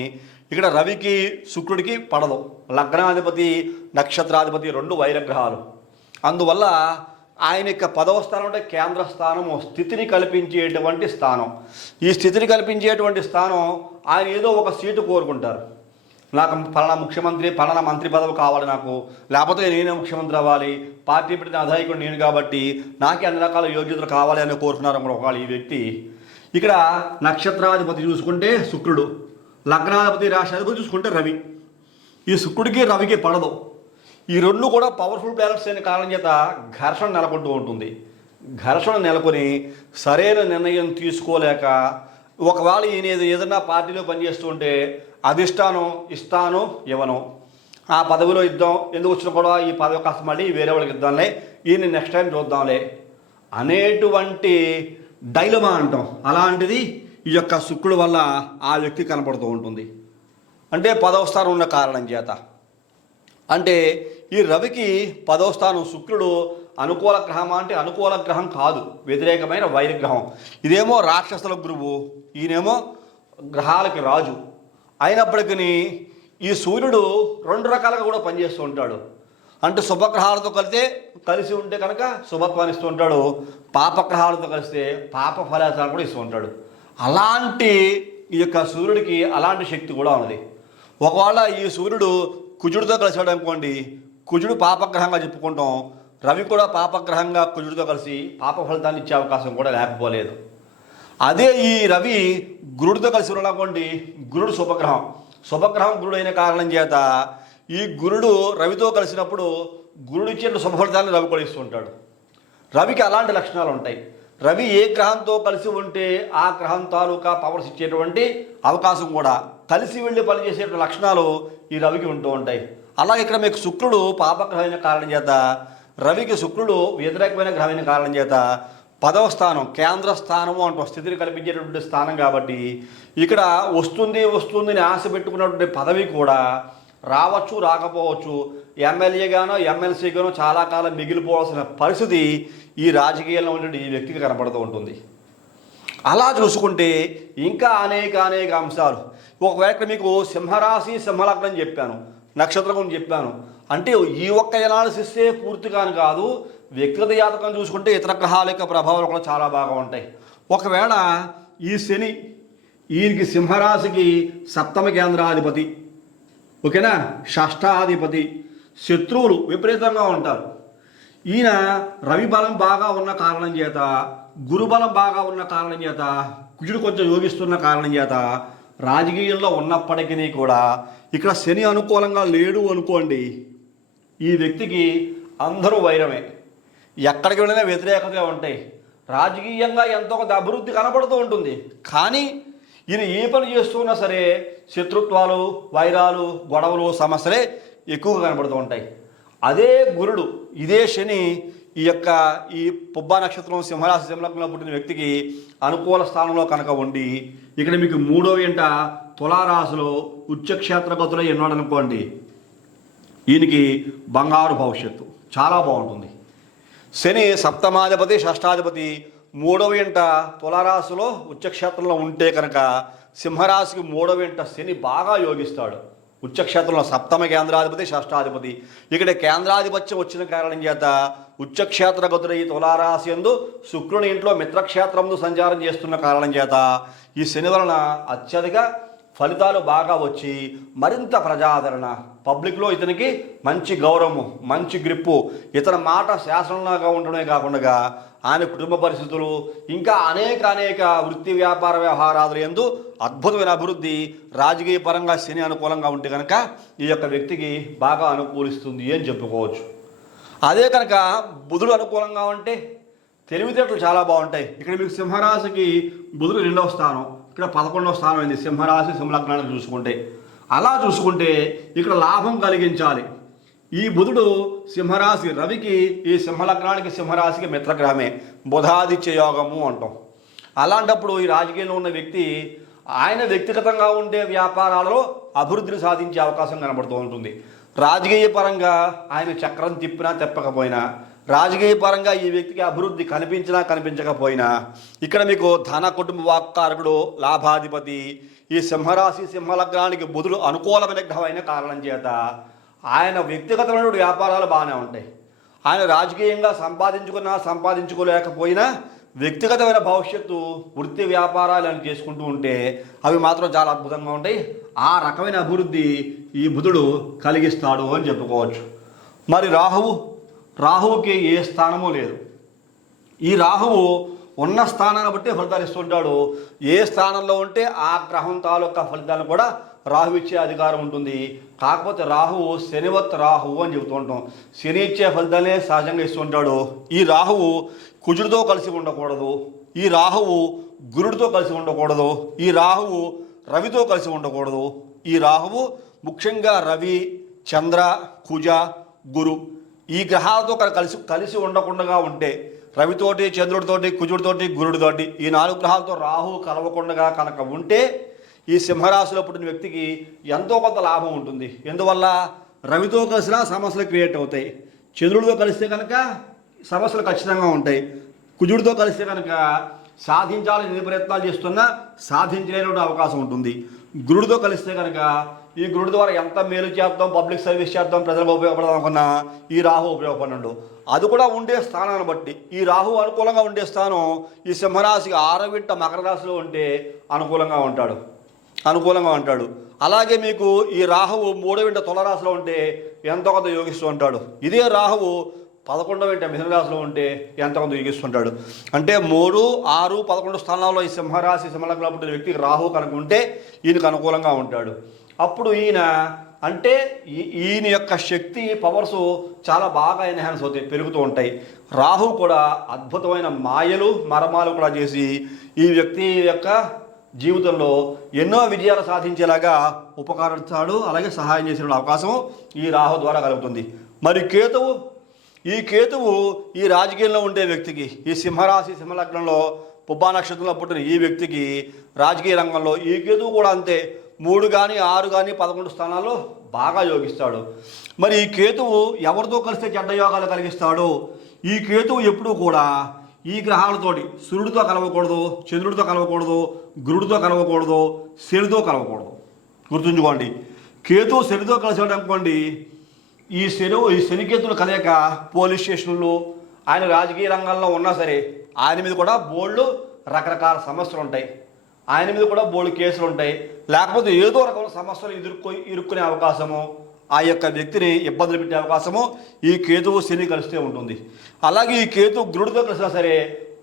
ఇక్కడ రవికి శుక్రుడికి పడదు. లగ్నాధిపతి నక్షత్రాధిపతి 2 వైరగ్రహాలు. అందువల్ల ఆయన యొక్క 10వ స్థానం అంటే కేంద్ర స్థానము, స్థితిని కల్పించేటువంటి స్థానం. ఈ స్థితిని కల్పించేటువంటి స్థానం ఆయన ఏదో ఒక సీటు కోరుకుంటారు. నాకు పలానా ముఖ్యమంత్రి పలానా మంత్రి పదవి కావాలి నాకు, లేకపోతే నేనే ముఖ్యమంత్రి అవ్వాలి, పార్టీ పెట్టిన అధాయకుడు నేను కాబట్టి నాకే అన్ని రకాల యోగ్యతలు కావాలి అని కోరుకున్నారు ఒకవేళ ఈ వ్యక్తి. ఇక్కడ నక్షత్రాధిపతి చూసుకుంటే శుక్రుడు, లగ్నాధిపతి రాష్ట్రాధిపతి చూసుకుంటే రవి. ఈ శుక్రుడికి రవికి పడదు. ఈ 2 కూడా పవర్ఫుల్ ప్లానెట్స్ అయిన కారణం చేత ఘర్షణ నెలకొంటూ ఉంటుంది. ఘర్షణ నెలకొని సరైన నిర్ణయం తీసుకోలేక ఒకవేళ ఈయన ఏదైనా పార్టీలో పనిచేస్తూ ఉంటే అధిష్టానం ఇస్తాను ఇవ్వను, ఆ పదవిలో ఇద్దాం, ఎందుకు వచ్చినా కూడా ఈ పదవి కాస్త మళ్ళీ వేరే వాళ్ళకి ఇద్దాంలే, ఈయన నెక్స్ట్ టైం చూద్దాంలే అనేటువంటి డైలమా అంటాం. అలాంటిది ఈ యొక్క శుక్రుడి వల్ల ఆ వ్యక్తి కనపడుతూ ఉంటుంది. అంటే 10వ స్థానం ఉన్న కారణం చేత. అంటే ఈ రవికి 10వ స్థానం శుక్రుడు అనుకూల గ్రహం అంటే అనుకూల గ్రహం కాదు, వ్యతిరేకమైన వైరగ్రహం. ఇదేమో రాక్షసుల గురువు, ఈయనేమో గ్రహాలకి రాజు. అయినప్పటికీ ఈ సూర్యుడు 2 రకాలుగా కూడా పనిచేస్తూ ఉంటాడు. అంటే శుభగ్రహాలతో కలిసి ఉంటే కనుక శుభత్వాన్ని ఇస్తూ ఉంటాడు, పాపగ్రహాలతో కలిస్తే పాప ఫలితాలు కూడా ఇస్తూ ఉంటాడు. అలాంటి ఈ యొక్క సూర్యుడికి అలాంటి శక్తి కూడా ఉన్నది. ఒకవేళ ఈ సూర్యుడు కుజుడితో కలిసాడు అనుకోండి, కుజుడు పాపగ్రహంగా చెప్పుకుంటాం, రవి కూడా పాపగ్రహంగా కుజుడితో కలిసి పాప ఫలితాన్ని ఇచ్చే అవకాశం కూడా లేకపోలేదు. అదే ఈ రవి గురుడితో కలిసి ఉన్నాడనుకోండి, గురుడు శుభగ్రహం గురుడు అయిన కారణం చేత ఈ గురుడు రవితో కలిసినప్పుడు గురుడు ఇచ్చిన శుభ ఫలితాలను రవి కూడా ఇస్తూ ఉంటాడు. రవికి అలాంటి లక్షణాలు ఉంటాయి. రవి ఏ గ్రహంతో కలిసి ఉంటే ఆ గ్రహం తాలూకా పవర్స్ ఇచ్చేటువంటి అవకాశం కూడా కలిసి వెళ్ళి పనిచేసే లక్షణాలు ఈ రవికి ఉంటూ ఉంటాయి. అలాగే ఇక్కడ మీకు శుక్రుడు పాపగ్రహమైన కారణం చేత, రవికి శుక్రుడు వ్యతిరేకమైన గ్రహమైన కారణం చేత 10వ స్థానం కేంద్ర స్థానము అంటూ స్థితిని కల్పించేటటువంటి స్థానం కాబట్టి ఇక్కడ వస్తుంది అని ఆశ పెట్టుకున్నటువంటి పదవి కూడా రావచ్చు, రాకపోవచ్చు. ఎమ్మెల్యేగానో ఎమ్మెల్సీగానో చాలా కాలం మిగిలిపోవాల్సిన పరిస్థితి ఈ రాజకీయాల్లో ఉండే ఈ వ్యక్తికి కనపడుతూ ఉంటుంది. అలా చూసుకుంటే ఇంకా అనేక అంశాలు. ఒకవేళ మీకు సింహరాశి సింహలగ్నం చెప్పాను, నక్షత్రం గురించి చెప్పాను. అంటే ఈ ఒక్క ఎనాలిసిస్సే పూర్తిగాని కాదు, వ్యక్తిగత జాతకం చూసుకుంటే ఇతర గ్రహాల యొక్క ప్రభావాలు కూడా చాలా బాగా ఉంటాయి. ఒకవేళ ఈ శని ఈయనకి సింహరాశికి 7వ కేంద్రాధిపతి, ఓకేనా, షష్ఠాధిపతి, శత్రువులు విపరీతంగా ఉంటారు. ఈయన రవి బలం బాగా ఉన్న కారణం చేత, గురుబలం బాగా ఉన్న కారణం చేత, కుజుడు కొంచెం యోగిస్తున్న కారణం చేత రాజకీయాల్లో ఉన్నప్పటికీ కూడా ఇక్కడ శని అనుకూలంగా లేడు అనుకోండి, ఈ వ్యక్తికి అందరూ వైరమే, ఎక్కడికి వెళ్ళినా వ్యతిరేకతగా ఉంటాయి. రాజకీయంగా ఎంతో కొంత అభివృద్ధి కనపడుతూ ఉంటుంది. కానీ ఈయన ఏ పని చేస్తున్నా సరే శత్రుత్వాలు, వైరాలు, గొడవలు, సమస్యలే ఎక్కువగా కనపడుతూ ఉంటాయి. అదే గురుడు, ఇదే శని ఈ పుబ్బా నక్షత్రం సింహరాశి సింహలగ్నంలో పుట్టిన వ్యక్తికి అనుకూల స్థానంలో కనుక ఉండి ఇక్కడ మీకు 3వ ఇంట తులారాశిలో ఉచ్చక్షేత్రగతులు ఎన్నాడు అనుకోండి, ఈయనకి బంగారు భవిష్యత్తు చాలా బాగుంటుంది. శని 7వ షష్ఠాధిపతి 3వ ఇంట తులారాశిలో ఉచ్చక్షేత్రంలో ఉంటే కనుక సింహరాశికి 3వ ఇంట శని బాగా యోగిస్తాడు. ఉచ్చక్షేత్రంలో 7వ కేంద్రాధిపతి షష్ఠాధిపతి, ఇక్కడ కేంద్రాధిపత్యం వచ్చిన కారణం చేత ఉచ్చక్షేత్ర గతుడై తులారాశి యందు శుక్రుని ఇంట్లో మిత్రక్షేత్రంలో సంచారం చేస్తున్న కారణం చేత ఈ శని వలన అత్యధిక ఫలితాలు బాగా వచ్చి మరింత ప్రజాదరణ, పబ్లిక్లో ఇతనికి మంచి గౌరవము, మంచి గ్రిప్పు, ఇతని మాట శాసనంలాగా ఉండడమే కాకుండా ఆయన కుటుంబ పరిస్థితులు ఇంకా అనేక వృత్తి వ్యాపార వ్యవహారాదులు యందు అద్భుతమైన అభివృద్ధి, రాజకీయ పరంగా శని అనుకూలంగా ఉంటే కనుక ఈ యొక్క వ్యక్తికి బాగా అనుకూలిస్తుంది అని చెప్పుకోవచ్చు. అదే కనుక బుధుడు అనుకూలంగా ఉంటే తెలివితేటలు చాలా బాగుంటాయి. ఇక్కడ మీకు సింహరాశికి బుధుడు 2వ స్థానం, ఇక్కడ 11వ స్థానం అయింది సింహరాశి సింహలగ్నాన్ని చూసుకుంటే. అలా చూసుకుంటే ఇక్కడ లాభం కలిగించాలి. ఈ బుధుడు సింహరాశి రవికి, ఈ సింహలగ్నానికి సింహరాశికి మిత్రగ్రహమే, బుధాదిత్య యోగము అంటాం. అలాంటప్పుడు ఈ రాజకీయంలో ఉన్న వ్యక్తి ఆయన వ్యక్తిగతంగా ఉండే వ్యాపారాలలో అభివృద్ధిని సాధించే అవకాశం కనబడుతూ ఉంటుంది. రాజకీయ పరంగా ఆయన చక్రం తిప్పినా తిప్పకపోయినా, రాజకీయ పరంగా ఈ వ్యక్తికి అభివృద్ధి కనిపించినా కనిపించకపోయినా, ఇక్కడ మీకు ధన కుటుంబ వాక్కారకుడు లాభాధిపతి ఈ సింహరాశి సింహలగ్నానికి బుధుడు అనుకూలమైన గ్రహమైన కారణం చేత ఆయన వ్యక్తిగతమైన వ్యాపారాలు బాగానే ఉంటాయి. ఆయన రాజకీయంగా సంపాదించుకోలేకపోయినా వ్యక్తిగతమైన భవిష్యత్తు, వృత్తి వ్యాపారాలు అని చేసుకుంటూ ఉంటే అవి మాత్రం చాలా అద్భుతంగా ఉంటాయి. ఆ రకమైన అభివృద్ధి ఈ బుధుడు కలిగిస్తాడు అని చెప్పుకోవచ్చు. మరి రాహువుకి ఏ స్థానమూ లేదు. ఈ రాహువు ఉన్న స్థానాన్ని బట్టి ఫలితాలు ఇస్తుంటాడు. ఏ స్థానంలో ఉంటే ఆ గ్రహం తాలూకా ఫలితాలను కూడా రాహు ఇచ్చే అధికారం ఉంటుంది. కాకపోతే రాహువు శనివత్ రాహువు అని చెబుతూ ఉంటాం. శని ఇచ్చే ఫలితాలనే సహజంగా ఇస్తుంటాడు. ఈ రాహువు కుజుడితో కలిసి ఉండకూడదు, ఈ రాహువు గురుడితో కలిసి ఉండకూడదు, ఈ రాహువు రవితో కలిసి ఉండకూడదు. ఈ రాహువు ముఖ్యంగా రవి, చంద్ర, కుజ, గురు ఈ గ్రహాలతో కలిసి ఉండకుండా ఉంటే, రవితోటి, చంద్రుడితోటి, కుజుడితోటి, గురుడితోటి ఈ 4 గ్రహాలతో రాహు కలవకుండా కనుక ఉంటే ఈ సింహరాశిలో పుట్టిన వ్యక్తికి ఎంతో కొంత లాభం ఉంటుంది. ఎందువల్ల రవితో కలిసినా సమస్యలు క్రియేట్ అవుతాయి, చంద్రుడితో కలిస్తే కనుక సమస్యలు ఖచ్చితంగా ఉంటాయి, కుజుడితో కలిస్తే కనుక సాధించాలని ఎన్ని ప్రయత్నాలు చేస్తున్నా సాధించలేని అవకాశం ఉంటుంది. గురుడితో కలిస్తే కనుక ఈ గురుడి ద్వారా ఎంత మేలు చేద్దాం, పబ్లిక్ సర్వీస్ చేద్దాం, ప్రజలకు ఉపయోగపడదాం అనుకున్నా ఈ రాహు ఉపయోగపడడు. అది కూడా ఉండే స్థానాన్ని బట్టి ఈ రాహు అనుకూలంగా ఉండే స్థానం ఈ సింహరాశికి 6వ ఇంట మకర రాశిలో ఉంటే అనుకూలంగా ఉంటాడు. అలాగే మీకు ఈ రాహువు 3వ ఇంట తులరాశిలో ఉంటే ఎంతో కొంత యోగిస్తూ ఉంటాడు. ఇదే రాహువు 11వ ఇంట మిథున రాశిలో ఉంటే ఎంతో కొంత యోగిస్తుంటాడు. అంటే 3, 6, 11 స్థానాల్లో ఈ సింహరాశి సింహలగ్నంలో పుట్టిన వ్యక్తికి రాహు కనుక ఉంటే ఈయనకు అనుకూలంగా ఉంటాడు. అప్పుడు ఈయన అంటే ఈయన యొక్క శక్తి పవర్స్ చాలా బాగా ఎన్హాన్స్ అవుతాయి, పెరుగుతూ ఉంటాయి. రాహు కూడా అద్భుతమైన మాయలు మరమాలు కూడా చేసి ఈ వ్యక్తి యొక్క జీవితంలో ఎన్నో విజయాలు సాధించేలాగా ఉపకరిస్తాడు, అలాగే సహాయం చేసే అవకాశం ఈ రాహు ద్వారా కలుగుతుంది. మరి కేతువు ఈ రాజకీయంలో ఉండే వ్యక్తికి, ఈ సింహరాశి సింహలగ్నంలో పుబ్బా నక్షత్రంలో పుట్టిన ఈ వ్యక్తికి రాజకీయ రంగంలో ఈ కేతువు కూడా అంతే 3 కానీ 6 కానీ 11 స్థానాల్లో బాగా యోగిస్తాడు. మరి ఈ కేతువు ఎవరితో కలిస్తే చెడ్డ యోగాలు కలిగిస్తాడు? ఈ కేతువు ఎప్పుడూ కూడా ఈ గ్రహాలతోటి సూర్యుడితో కలవకూడదు, చంద్రుడితో కలవకూడదు, గురుడితో కలవకూడదు, శనితో కలవకూడదు. గుర్తుంచుకోండి, కేతువు శనితో కలిసాడు అనుకోండి, ఈ శనికేతులు కలయక పోలీస్ స్టేషన్లు ఆయన రాజకీయ రంగంలో ఉన్నా సరే ఆయన మీద కూడా బోల్డ్ రకరకాల సమస్యలు ఉంటాయి, ఆయన మీద కూడా బోల్డ్ కేసులు ఉంటాయి, లేకపోతే ఏదో రకమైన సమస్యలు ఇరుక్కునే అవకాశము, ఆ యొక్క వ్యక్తిని ఇబ్బందులు పెట్టే అవకాశము ఈ కేతువు శని కలిస్తే ఉంటుంది. అలాగే ఈ కేతువు గురుడితో కలిసినా సరే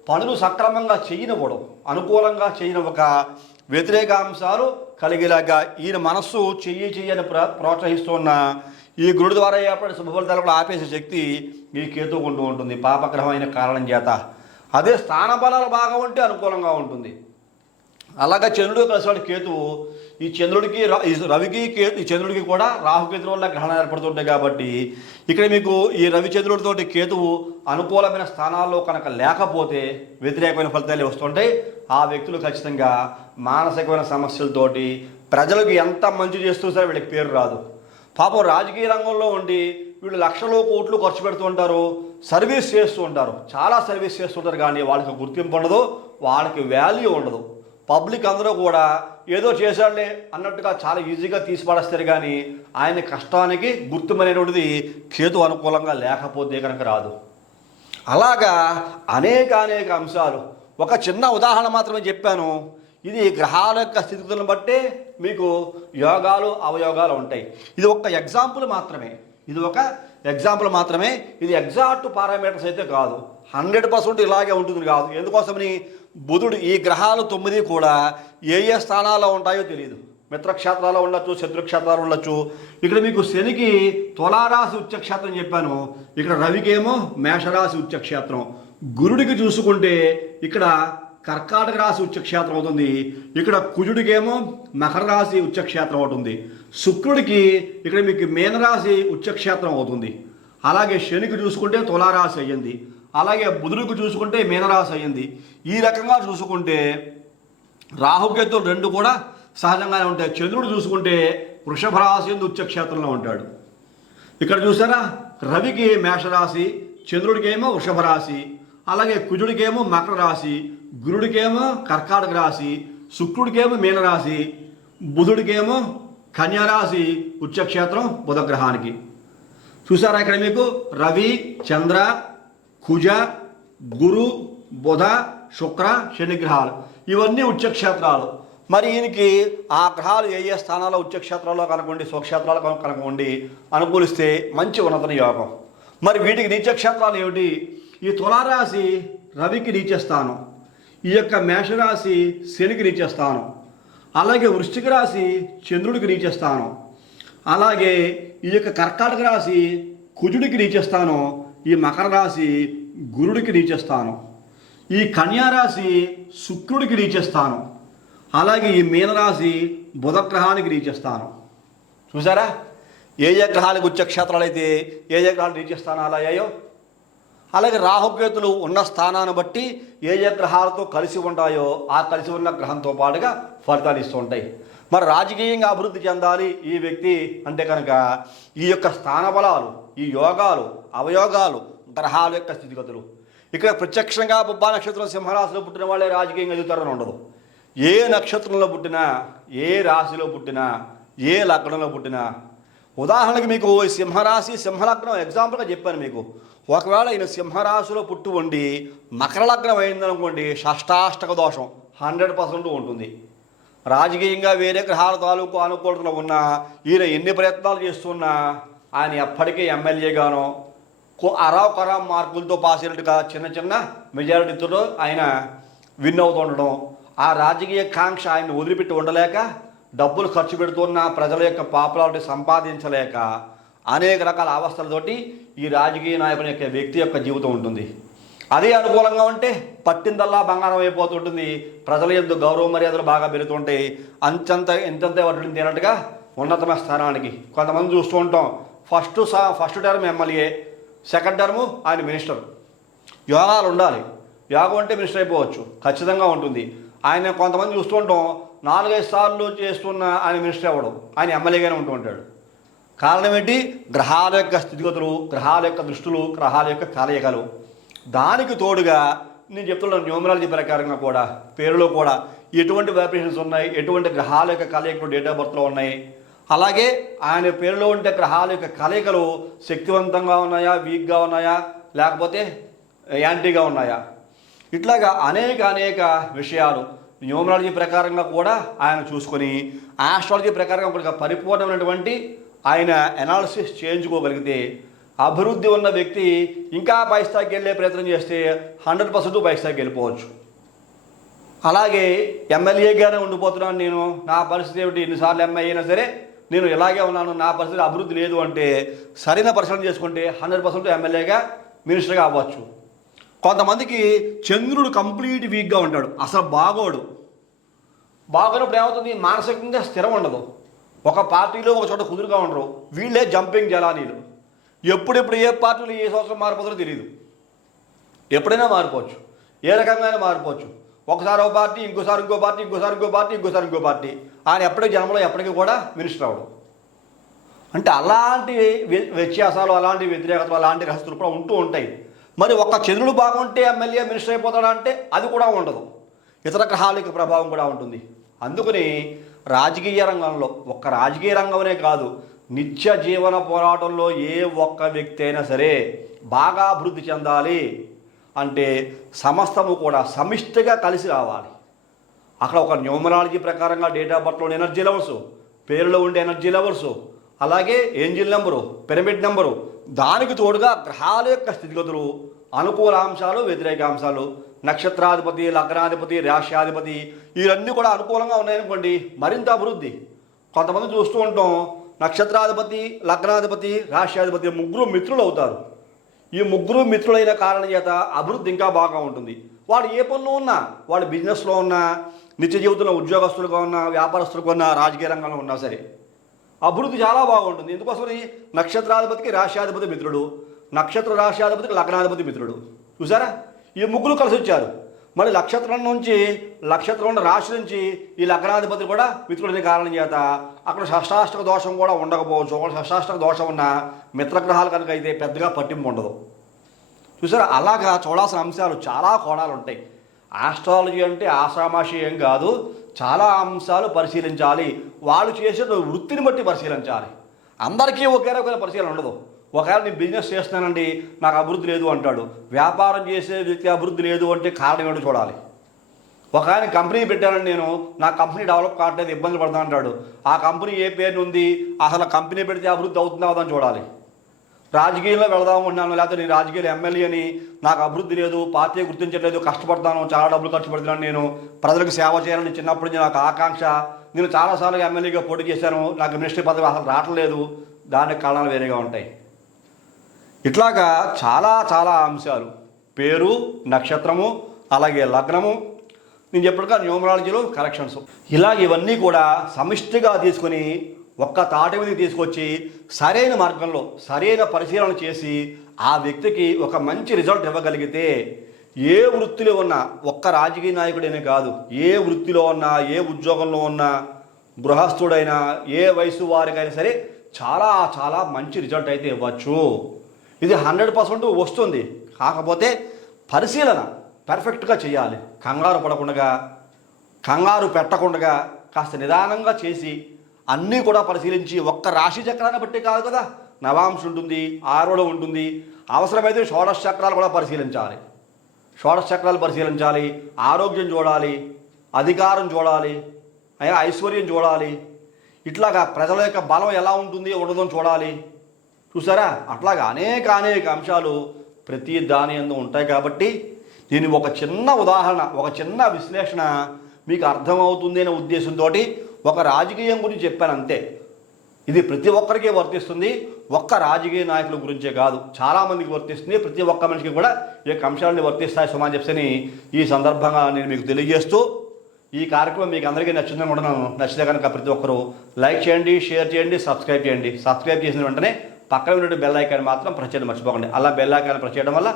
పనులు సక్రమంగా చేయనివ్వడం, అనుకూలంగా చేయనివ్వక వ్యతిరేకాంశాలు కలిగేలాగా ఈయన మనస్సు చెయ్యని ప్రోత్సహిస్తున్న ఈ గురుడు ద్వారా ఏర్పడే శుభఫలితాలు కూడా ఆపేసే శక్తి ఈ కేతువు ఉంటూ ఉంటుంది పాపగ్రహమైన కారణం చేత. అదే స్థాన బలాలు బాగా ఉంటే అనుకూలంగా ఉంటుంది. అలాగా చంద్రుడు కలిసిన కేతువు ఈ చంద్రుడికి రవికి ఈ చంద్రుడికి కూడా రాహుకేతుల వల్ల గ్రహణాలు ఏర్పడుతుంటాయి. కాబట్టి ఇక్కడ మీకు ఈ రవిచంద్రుడితోటి కేతువు అనుకూలమైన స్థానాల్లో కనుక లేకపోతే వ్యతిరేకమైన ఫలితాలు వస్తుంటాయి. ఆ వ్యక్తులు ఖచ్చితంగా మానసికమైన సమస్యలతోటి ప్రజలకు ఎంత మంచి చేస్తూ సరే వీళ్ళకి పేరు రాదు. పాపం రాజకీయ రంగంలో ఉండి వీళ్ళు లక్షలు కోట్లు ఖర్చు పెడుతూ ఉంటారు, సర్వీస్ చేస్తూ ఉంటారు, చాలా సర్వీస్ చేస్తుంటారు, కానీ వాళ్ళకి గుర్తింపు ఉండదు, వాళ్ళకి వాల్యూ ఉండదు. పబ్లిక్ అందరూ కూడా ఏదో చేశాడులే అన్నట్టుగా చాలా ఈజీగా తీసి పడేస్తారు, కానీ ఆయన కష్టానికి గుర్తింపు అనేటువంటిది కేతు అనుకూలంగా లేకపోతే కనుక రాదు. అలాగా అనేక అంశాలు. ఒక చిన్న ఉదాహరణ మాత్రమే చెప్పాను. ఇది గ్రహాల యొక్క స్థితిగతులను బట్టే మీకు యోగాలు అవయోగాలు ఉంటాయి. ఇది ఒక ఎగ్జాంపుల్ మాత్రమే, ఇది ఎగ్జాక్ట్ పారామీటర్స్ అయితే కాదు, 100% ఇలాగే ఉంటుంది కాదు. ఎందుకోసమని బుధుడు ఈ గ్రహాలు 9 కూడా ఏ స్థానాల్లో ఉంటాయో తెలియదు. మిత్రక్షేత్రాల్లో ఉండొచ్చు, శత్రుక్షేత్రాలు ఉండొచ్చు. ఇక్కడ మీకు శనికి తులారాశి ఉచ్చక్షేత్రం చెప్పాను, ఇక్కడ రవికేమో మేషరాశి ఉచ్చక్షేత్రం, గురుడికి చూసుకుంటే ఇక్కడ కర్కాటక రాశి ఉచ్చక్షేత్రం అవుతుంది, ఇక్కడ కుజుడికేమో మకర రాశి ఉచ్చక్షేత్రం అవుతుంది, శుక్రుడికి ఇక్కడ మీకు మీనరాశి ఉచ్చక్షేత్రం అవుతుంది. అలాగే శనికి చూసుకుంటే తులారాశి అయ్యింది, అలాగే బుధుడికి చూసుకుంటే మీనరాశి అయ్యింది. ఈ రకంగా చూసుకుంటే రాహుకేతులు 2 కూడా సహజంగానే ఉంటాయి. చంద్రుడు చూసుకుంటే వృషభ రాశి ఉచ్చక్షేత్రంలో ఉంటాడు. ఇక్కడ చూసారా, రవికి మేషరాశి, చంద్రుడికేమో వృషభ రాశి, అలాగే కుజుడికేమో మకర రాశి, గురుడికేమో కర్కాటక రాశి, శుక్రుడికేమో మీనరాశి, బుధుడికేమో కన్యారాశి ఉచ్చక్షేత్రం బుధగ్రహానికి. చూసారా, ఇక్కడ మీకు రవి, చంద్ర, కుజ, గురు, బుధ, శుక్ర, శని గ్రహాలు ఇవన్నీ ఉచ్చక్షేత్రాలు. మరి ఈయనకి ఆ గ్రహాలు ఏ స్థానాల్లో ఉచ్చక్షేత్రాల్లో కనుకోండి, స్వక్షేత్రాలు కనుకోండి అనుకూలిస్తే మంచి ఉన్నతన యోగం. మరి వీటికి నీచక్షేత్రాలు ఏమిటి? ఈ తులారాశి రవికి నీచస్థానం, ఈ యొక్క మేషరాశి శనికి నీచస్థానం, అలాగే వృశ్చిక రాశి చంద్రుడికి నీచస్థానం, అలాగే ఈ యొక్క కర్కాటక రాశి కుజుడికి నీచస్థానం, ఈ మకర రాశి గురుడికి నీచస్థానం, ఈ కన్యారాశి శుక్రుడికి నీచస్థానం, అలాగే ఈ మీనరాశి బుధగ్రహానికి నీచస్థానం. చూసారా, ఏ గ్రహాలకు ఉచ్చక్షేత్రాలు అయితే ఏ గ్రహాలు నీచస్థానాలు అయ్యాయో. అలాగే రాహుకేతులు ఉన్న స్థానాన్ని బట్టి ఏ ఏ గ్రహాలతో కలిసి ఉంటాయో ఆ కలిసి ఉన్న గ్రహంతో పాటుగా ఫలితాలు ఇస్తూ ఉంటాయి. మరి రాజకీయంగా అభివృద్ధి చెందాలి ఈ వ్యక్తి అంటే కనుక ఈ యొక్క స్థాన బలాలు, ఈ యోగాలు, అవయోగాలు, గ్రహాల యొక్క స్థితిగతులు. ఇక్కడ ప్రత్యక్షంగా బొబ్బా నక్షత్రం సింహరాశిలో పుట్టిన వాళ్ళే రాజకీయంగా ఎదుగుతారని ఉండదు. ఏ నక్షత్రంలో పుట్టినా, ఏ రాశిలో పుట్టినా, ఏ లగ్నంలో పుట్టినా, ఉదాహరణకి మీకు సింహరాశి సింహలగ్నం ఎగ్జాంపుల్గా చెప్పాను మీకు. ఒకవేళ ఈయన సింహరాశిలో పుట్టి ఉండి మకర లగ్నం అయిందనుకోండి, షష్టాష్టక దోషం 100% ఉంటుంది. రాజకీయంగా వేరే గ్రహాల తాలూకు అనుకూలతలు ఉన్నా, ఈయన ఎన్ని ప్రయత్నాలు చేస్తున్నా ఆయన ఎప్పటికీ ఎమ్మెల్యేగానో అరావు కరాం మార్కులతో పాస్ అయినట్టుగా చిన్న చిన్న మెజారిటీతో ఆయన విన్ అవుతుండడం, ఆ రాజకీయ కాంక్ష ఆయన వదిలిపెట్టి ఉండలేక, డబ్బులు ఖర్చు పెడుతున్న ప్రజల యొక్క పాపులారిటీ సంపాదించలేక అనేక రకాల అవస్థలతోటి ఈ రాజకీయ నాయకుని యొక్క వ్యక్తి యొక్క జీవితం ఉంటుంది. అదే అనుకూలంగా ఉంటే పట్టిందల్లా బంగారం అయిపోతుంటుంది. ప్రజల యందు గౌరవ మర్యాదలు బాగా పెరుగుతుంటాయి. ఎంతంత పట్టింది అన్నట్టుగా ఉన్నతమైన స్థానానికి కొంతమంది చూస్తూ ఉంటాం. First term MLA, second term ఆయన మినిస్టర్. యోగాలు ఉండాలి. యోగం అంటే మినిస్టర్ అయిపోవచ్చు, ఖచ్చితంగా ఉంటుంది. ఆయన కొంతమంది చూస్తూ ఉంటాం 4-5 సార్లు చేస్తున్న ఆయన మినిస్టర్ అవ్వడం, ఆయన ఎమ్మెల్యేగానే ఉంటూ ఉంటాడు. కారణం ఏంటి? గ్రహాల యొక్క స్థితిగతులు, గ్రహాల యొక్క దృష్టులు, గ్రహాల యొక్క కలయికలు. దానికి తోడుగా నేను చెప్తున్నాను న్యూమరాలజీ ప్రకారంగా కూడా పేరులో కూడా ఎటువంటి వైబ్రేషన్స్ ఉన్నాయి, ఎటువంటి గ్రహాల యొక్క కలయికలు డేట్ ఆఫ్ బర్త్లో ఉన్నాయి. అలాగే ఆయన పేరులో ఉండే గ్రహాల యొక్క కలయికలు శక్తివంతంగా ఉన్నాయా, వీక్గా ఉన్నాయా, లేకపోతే యాంటీగా ఉన్నాయా, ఇట్లాగా అనేక విషయాలు న్యూమరాలజీ ప్రకారంగా కూడా ఆయన చూసుకొని ఆస్ట్రాలజీ ప్రకారంగా కూడా పరిపూర్ణమైనటువంటి ఆయన ఎనాలిసిస్ చేయించుకోగలిగితే అభివృద్ధి ఉన్న వ్యక్తి ఇంకా పై స్థాయికి వెళ్ళే ప్రయత్నం చేస్తే 100% పై స్థాయికి వెళ్ళిపోవచ్చు. అలాగే ఎమ్మెల్యేగానే ఉండిపోతున్నాను నేను, నా పరిస్థితి ఏమిటి, ఎన్నిసార్లు ఎమ్మెల్యే అయినా సరే నేను ఇలాగే ఉన్నాను, నా పరిస్థితి అభివృద్ధి లేదు అంటే సరైన పరిశీలన చేసుకుంటే 100% ఎమ్మెల్యేగా మినిస్టర్గా అవ్వచ్చు. కొంతమందికి చంద్రుడు కంప్లీట్ వీక్గా ఉంటాడు, అసలు బాగోనప్పుడు ఏమవుతుంది, మానసికంగా స్థిరం ఉండదు. ఒక పార్టీలో ఒక చోట కుదురుగా ఉండరు. వీళ్ళే జంపింగ్ జలానీలు. ఎప్పుడెప్పుడు ఏ పార్టీలు ఏ సంవత్సరం మారిపోతారో తెలియదు. ఎప్పుడైనా మారిపోవచ్చు, ఏ రకంగా మారిపోవచ్చు. ఒకసారి ఒక పార్టీ, ఇంకోసారి ఇంకో పార్టీ, ఇంకోసారి ఇంకో పార్టీ. ఆయన ఎప్పటికీ జనంలో ఎప్పటికీ కూడా మినిస్టర్ అవ్వడం అంటే అలాంటి వ్యత్యాసాలు, అలాంటి వ్యతిరేకతలు, అలాంటి రహస్యాలు కూడా ఉంటూ ఉంటాయి. మరి ఒక్క చంద్రుడు బాగుంటే ఎమ్మెల్యే మినిస్టర్ అయిపోతాడా అంటే అది కూడా ఉండదు. ఇతర గ్రహాలకి ప్రభావం కూడా ఉంటుంది. అందుకని రాజకీయ రంగంలో, ఒక్క రాజకీయ రంగంలోనే కాదు, నిత్య జీవన పోరాటంలో ఏ ఒక్క వ్యక్తి అయినా సరే బాగా అభివృద్ధి చెందాలి అంటే సమస్తము కూడా సమిష్టిగా కలిసి రావాలి. అక్కడ ఒక న్యూమరాలజీ ప్రకారంగా డేట్ ఆఫ్ బర్త్లో ఎనర్జీ లెవెల్స్, పేరులో ఉండే ఎనర్జీ లెవెల్స్, అలాగే ఏంజిల్ నెంబరు, పిరమిడ్ నెంబరు, దానికి తోడుగా గ్రహాల యొక్క స్థితిగతులు, అనుకూల అంశాలు, వ్యతిరేక అంశాలు, నక్షత్రాధిపతి, లగ్నాధిపతి, రాశ్యాధిపతి, ఇవన్నీ కూడా అనుకూలంగా ఉన్నాయనుకోండి మరింత అభివృద్ధి. కొంతమంది చూస్తూ ఉంటాం నక్షత్రాధిపతి, లగ్నాధిపతి, రాశ్యాధిపతి ముగ్గురు మిత్రులు అవుతారు. ఈ ముగ్గురు మిత్రులైన కారణం చేత అభివృద్ధి ఇంకా బాగా ఉంటుంది. వాడు ఏ పనులు ఉన్నా, వాడు బిజినెస్లో ఉన్నా, నిత్య జీవితంలో ఉద్యోగస్తులుగా ఉన్నా, వ్యాపారస్తులుగా ఉన్నా, రాజకీయ రంగంలో ఉన్నా సరే అభివృద్ధి చాలా బాగుంటుంది. ఎందుకోసమని నక్షత్రాధిపతికి రాశ్యాధిపతి మిత్రుడు, నక్షత్ర రాశ్యాధిపతికి లగ్నాధిపతి మిత్రుడు. చూసారా, ఈ ముగ్గురు కలిసి వచ్చారు. మరి నక్షత్రం ఉన్న రాశి నుంచి ఈ లగ్నాధిపతి కూడా మిత్రుడిని కారణం చేత అక్కడ షష్టాష్టక దోషం కూడా ఉండకపోవచ్చు. ఒకటి షష్టాష్టక దోషం ఉన్న మిత్రగ్రహాలు కనుక అయితే పెద్దగా పట్టింపు ఉండదు. చూసారా, అలాగా చూడాల్సిన అంశాలు చాలా కోణాలు ఉంటాయి. ఆస్ట్రాలజీ అంటే ఆషామాషి ఏం కాదు, చాలా అంశాలు పరిశీలించాలి. వాళ్ళు చేసే వృత్తిని బట్టి పరిశీలించాలి. అందరికీ ఒకే రకమైన పరిశీలన ఉండదు. ఒకవేళ నేను బిజినెస్ చేస్తున్నానండి, నాకు అభివృద్ధి లేదు అంటాడు. వ్యాపారం చేసే వ్యక్తి అభివృద్ధి లేదు అంటే కారణం ఏంటో చూడాలి. ఒక ఆయన కంపెనీ పెట్టానండి, నేను నా కంపెనీ డెవలప్ కావట్లేదు, ఇబ్బందులు పడతా అంటాడు. ఆ కంపెనీ ఏ పేరు ఉంది, అసలు కంపెనీ పెడితే అభివృద్ధి అవుతుందా అవుతుందని చూడాలి. రాజకీయంలో వెళదాము అన్నాను, లేకపోతే నేను రాజకీయాలు ఎమ్మెల్యేని, నాకు అభివృద్ధి లేదు, పార్టీ గుర్తించట్లేదు, కష్టపడతాను, చాలా డబ్బులు ఖర్చు పెడుతున్నాను, నేను ప్రజలకు సేవ చేయాలని చిన్నప్పటి నుంచి నాకు ఆకాంక్ష, నేను చాలాసార్లు ఎమ్మెల్యేగా పోటీ చేశాను, నాకు మినిస్ట్రీ పదవి అసలు రావట్లేదు, దానికి కారణాలు వేరేగా ఉంటాయి. ఇట్లాగా చాలా అంశాలు, పేరు, నక్షత్రము, అలాగే లగ్నము, నేను చెప్పినట్టుగా న్యూమరాలజీలో కరెక్షన్స్, ఇలాగ ఇవన్నీ కూడా సమిష్టిగా తీసుకొని ఒక్క తాటి మీద తీసుకొచ్చి సరైన మార్గంలో సరైన పరిశీలన చేసి ఆ వ్యక్తికి ఒక మంచి రిజల్ట్ ఇవ్వగలిగితే ఏ వృత్తిలో ఉన్నా, ఒక్క రాజకీయ నాయకుడైనా కాదు, ఏ వృత్తిలో ఉన్నా, ఏ ఉద్యోగంలో ఉన్నా, గృహస్థుడైనా, ఏ వయసు వారికైనా సరే చాలా చాలా మంచి రిజల్ట్ అయితే ఇవ్వచ్చు. ఇది 100% వస్తుంది. కాకపోతే పరిశీలన పర్ఫెక్ట్గా చేయాలి. కంగారు పడకుండా, కంగారు పెట్టకుండా కాస్త నిదానంగా చేసి అన్నీ కూడా పరిశీలించి, ఒక్క రాశి చక్రాన్ని బట్టి కాదు కదా, నవాంశ ఉంటుంది, ఆరుడం ఉంటుంది, అవసరమైతే షోడశ చక్రాలు కూడా పరిశీలించాలి. షోడశ చక్రాలు పరిశీలించాలి, ఆరోగ్యం చూడాలి, అధికారం చూడాలి, ఐశ్వర్యం చూడాలి, ఇట్లాగా ప్రజల యొక్క బలం ఎలా ఉంటుంది ఉండదని చూడాలి. చూసారా, అట్లాగా అనేక అనేక అంశాలు ప్రతి దాని యందు ఉంటాయి. కాబట్టి దీని ఒక చిన్న ఉదాహరణ, ఒక చిన్న విశ్లేషణ మీకు అర్థమవుతుంది అనే ఉద్దేశంతో ఒక రాజకీయం గురించి చెప్పాను అంతే. ఇది ప్రతి ఒక్కరికి వర్తిస్తుంది, ఒక్క రాజకీయ నాయకుల గురించే కాదు, చాలామందికి వర్తిస్తుంది. ప్రతి ఒక్క మనిషికి కూడా ఈ యొక్క అంశాలని వర్తిస్తాయి సుమని చెప్పని ఈ సందర్భంగా నేను మీకు తెలియజేస్తూ, ఈ కార్యక్రమం మీకు అందరికీ నచ్చిందని కూడా నచ్చితే కనుక ప్రతి ఒక్కరూ లైక్ చేయండి, షేర్ చేయండి, సబ్స్క్రైబ్ చేయండి. సబ్స్క్రైబ్ చేసిన వెంటనే పక్కన ఉన్న బెల్ ఐకాన్ మాత్రం ప్రెస్ చేయడం మర్చిపోకండి. అలా బెల్ ఐకాన్ ప్రెస్ చేయడం వల్ల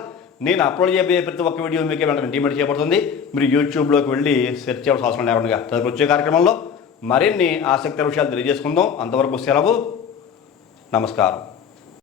నేను అప్లోడ్ చేయబోయే ప్రతి ఒక్క వీడియో మీకే వెంటనే ఇంటిమేట్ చేయబడుతుంది. మీరు యూట్యూబ్లోకి వెళ్ళి సెర్చ్ చేయాల్సిన అవసరం లేకుండా తదుపరి వచ్చే కార్యక్రమంలో మరిన్ని ఆసక్తికర విషయాలు తెలియజేసుకుందాం. అంతవరకు సెలవు, నమస్కారం.